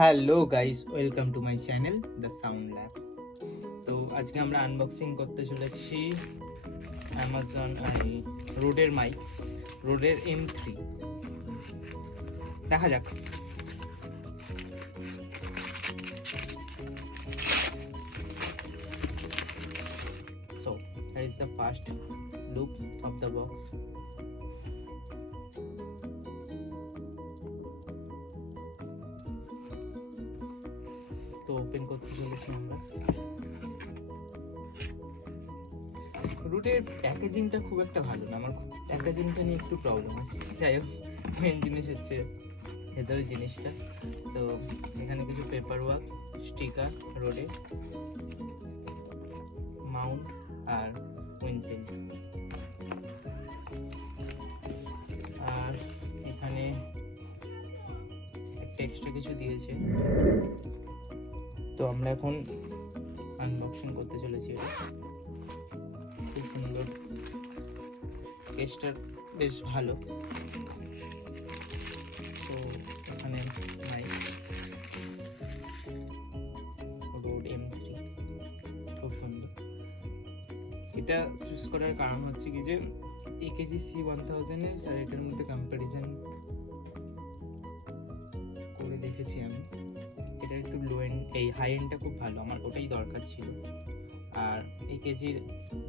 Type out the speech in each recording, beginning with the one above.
Hello guys, welcome to my channel the sound lab. তো আজকে আমরা আনবক্সিং করতে চলেছি অ্যামাজন রোডের মাইক, রোডের M3। দেখা যাক। So here is the first look of the box. তো ওপেন করতে চলেছি আমরা। রুটের প্যাকেজিংটা খুব একটা ভালো না, আমার প্যাকেজিংটা নিয়ে একটু প্রবলেম আছে। যাই হোক, মেন জিনিস হচ্ছে ভেতরের জিনিসটা। তো এখানে কিছু পেপার ওয়ার্ক, স্টিকার, রোডে মাউন্ট আর উইন্ডশিল্ড, আর এখানে একটা এক্সট্রা কিছু দিয়েছে। তো আমরা এখন আনবক্সিং করতে চলেছি। খুব সুন্দর, কেসটা বেশ ভালো। তো এখানে মাইক রোড M3, খুব সুন্দর। এটা চুজ করার কারণ হচ্ছে কি যে AKG C1000 আর এটার মধ্যে কম্পারিজন করে দেখেছি আমি। এটা একটু লো এন্ড, এই হাই এন্ডটা খুব ভালো, আমার ওটাই দরকার ছিল। আর AKGর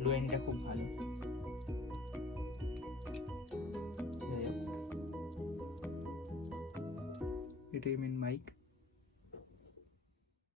লো এন্ডটা খুব ভালো। এটাই মেন মাইক।